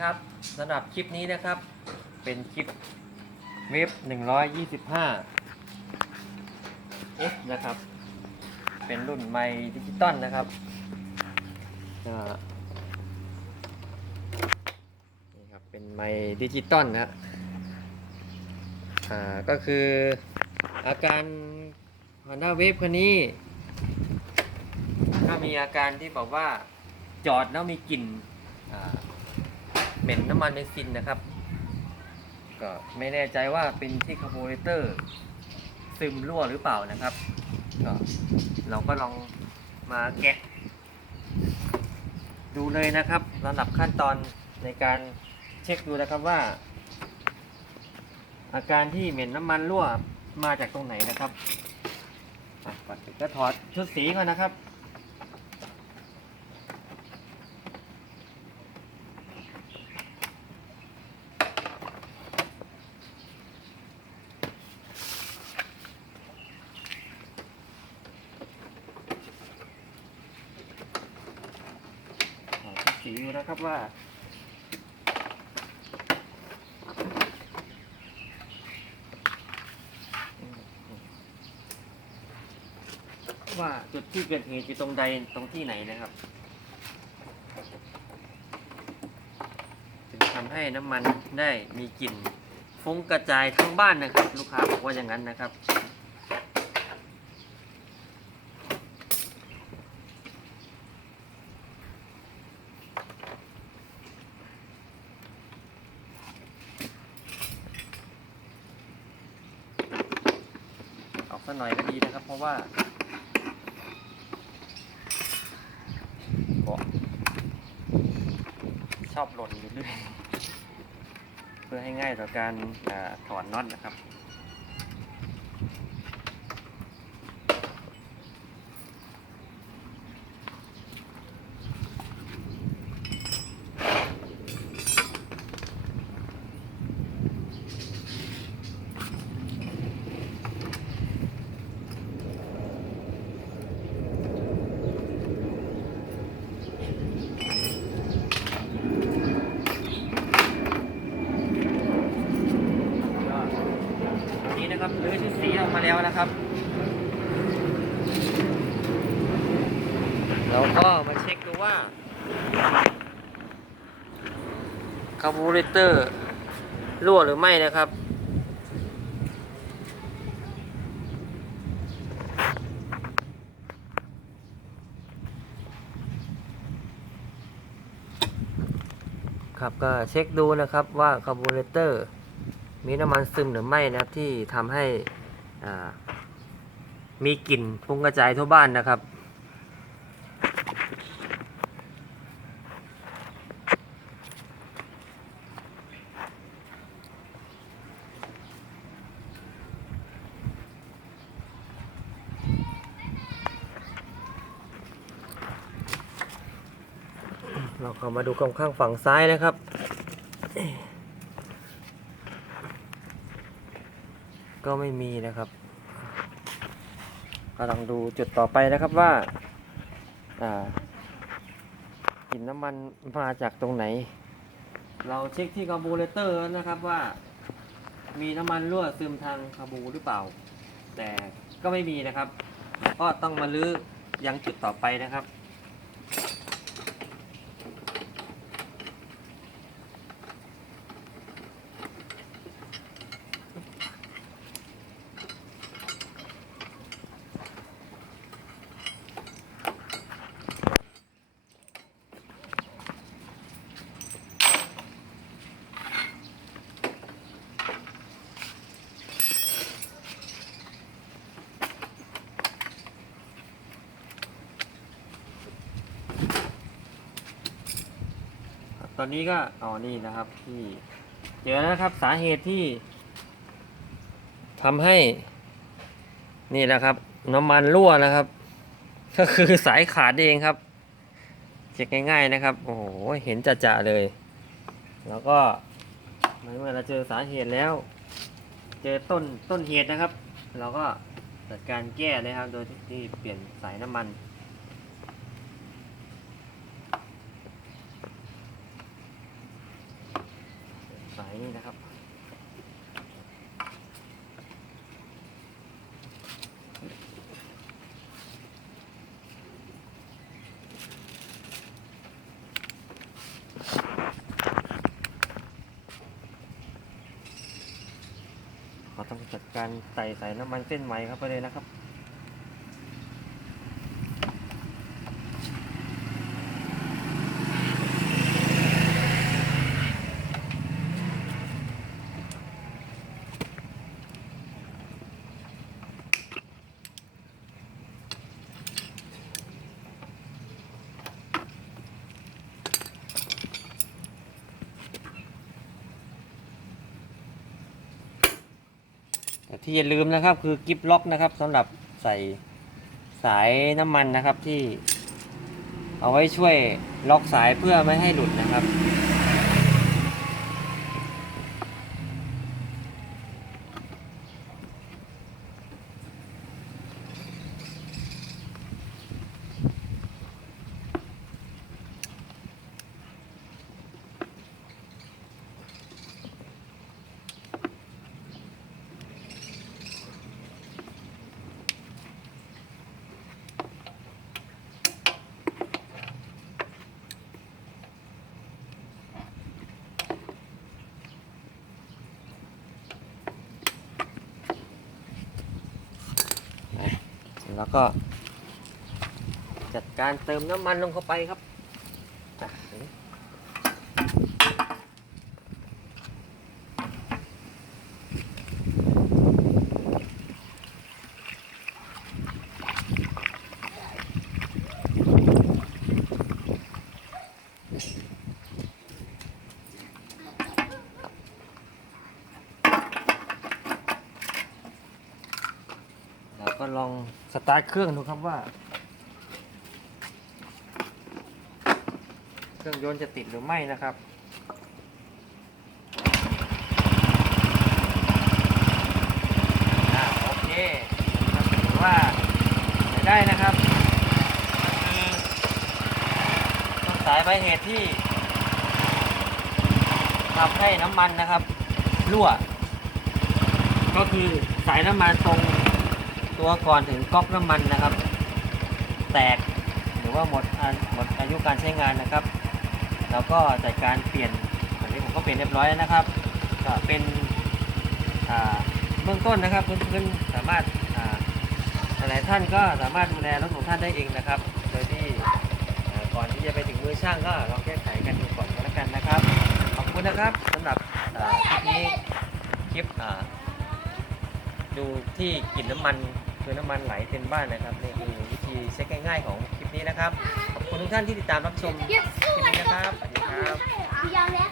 ครับสำหรับคลิปนี้นะครับ เป็นคลิปเว็บ125 F นะครับ เป็นรุ่นไมดิจิตอลนะครับนี่ครับ เป็นไมดิจิตอลนะฮะอ่าก็คืออาการ Honda Wave คันนี้ ถ้ามีอาการที่บอกว่าจอดแล้วมีกลิ่นอ่า เหม็นน้ำมันเบนซินนะครับ ก็ไม่แน่ใจว่าเป็นที่คาร์บูเรเตอร์ซึมรั่วหรือเปล่านะครับ ก็เราก็ลองมาแกะ ดูเลยนะครับลำดับขั้นตอนในการเช็คดูนะครับว่า อาการที่เหม็นน้ำมันรั่วมาจากตรงไหนนะครับก่อนอื่นก็ถอดชุดสีก่อนนะครับ ถอ ดูนะครับว่า ว่าจุดที่เกิดเหตุอยู่ตรงใดตรงที่ไหนนะครับถึงทำให้น้ำมันได้มีกลิ่นฟุ้งกระจายทั้งบ้านนะครับ ลูกค้าบอกว่าอย่างนั้นนะครับ สักหน่อยก็ดีนะครับ เพราะว่าชอบหล่นอยู่เรื่อยเพื่อให้ง่ายต่อการอถอนน็อตนะครับ ก็อั นี้นะครับรื้อชุดสีออกมาแล้วนะครับเราก็มาเช็คดูว่าคาร์บูเรเตอร์รั่วหรือไม่นะครับครับก็เช็คดูนะครับว่าคาร์บูเรเตอร์ มีน้ำมันซึมหรือไม่นะครับที่ทำให้มีกลิ่นฟุ้งกระจายทั่วบ้านนะครับ เราเข้ามาดูข้างฝั่งซ้ายนะครับ ก็ไม่มีนะครับกำลังดูจุดต่อไปนะครับว่ากลิ่นน้ำมันมาจากตรงไหน เราเช็คที่คาร์บูเรเตอร์นะครับว่า มีน้ำมันรั่วซึมทางคาร์บูหรือเปล่า แต่ก็ไม่มีนะครับ ก็ต้องมาลื้อยังจุดต่อไปนะครับ ตอนนี้ก็อ๋อนี่นะครับที่เจอแล้วนะครับสาเหตุที่ทำให้นี่นะครับน้ำมันรั่วนะครับ ก็คือสายขาดเองครับเช็คง่าย ๆนะครับ โอ้โหเห็นจะๆเลย แล้วก็เมื่อเราเจอสาเหตุแล้ว เจอต้นต้นเหตุนะครับ เราก็จัดการแก้เลยครับ โดยที่เปลี่ยนสายน้ำมัน สาย นี่นะครับเราต้องจัดการใส่ใส่น้ำมันเส้นไหมเข้าไปเลยนะครับ แต่ที่อย่าลืมนะครับคือกิฟล็อกนะครับสำหรับใส่สายน้ำมันนะครับที่เอาไว้ช่วยล็อกสายเพื่อไม่ให้หลุดนะครับ แล้วก็ จัดการเติมน้ำมันลงเข้าไปครับอะเรา ก็ลองสตาร์ทเครื่องดูครับว่า เครื่องยนต์จะติดหรือไม่นะครับอโอเคถือว่าได้นะครับคือต้นสายใบเหตุที่ทำให้น้ำมันนะครับรั่ว ก็คือสายน้ำมันตรง ตัวก่อนถึงก๊อกน้ำมันนะครับ แตกหรือว่าหมดหมดอายุการใช้งานนะครับแล้วก็จัดการเปลี่ยนอันนี้ผมก็เปลี่ยนเรียบร้อยแล้วนะครับก็เป็นเบื้องต้นนะครับเพื่อนๆสามารถหลายๆท่านก็สามารถดูแลรถของท่านได้เองนะครับ โดยที่ก่อนที่จะไปถึงมือช่างก็ลองแก้ไขกันดูก่อนก็แล้วกันนะครับ ขอบคุณนะครับสำหรับคลิปนี้คลิปดูที่กลิ่นน้ำมัน คือน้ำมันไหลเต็มบ้านนะครับนี่คือวิธีเช็คง่ายๆของคลิปนี้นะครับขอบคุณทุกท่านที่ติดตามรับชมคลิปนี้นะครับสวัสดีครับ ยาวแล้ว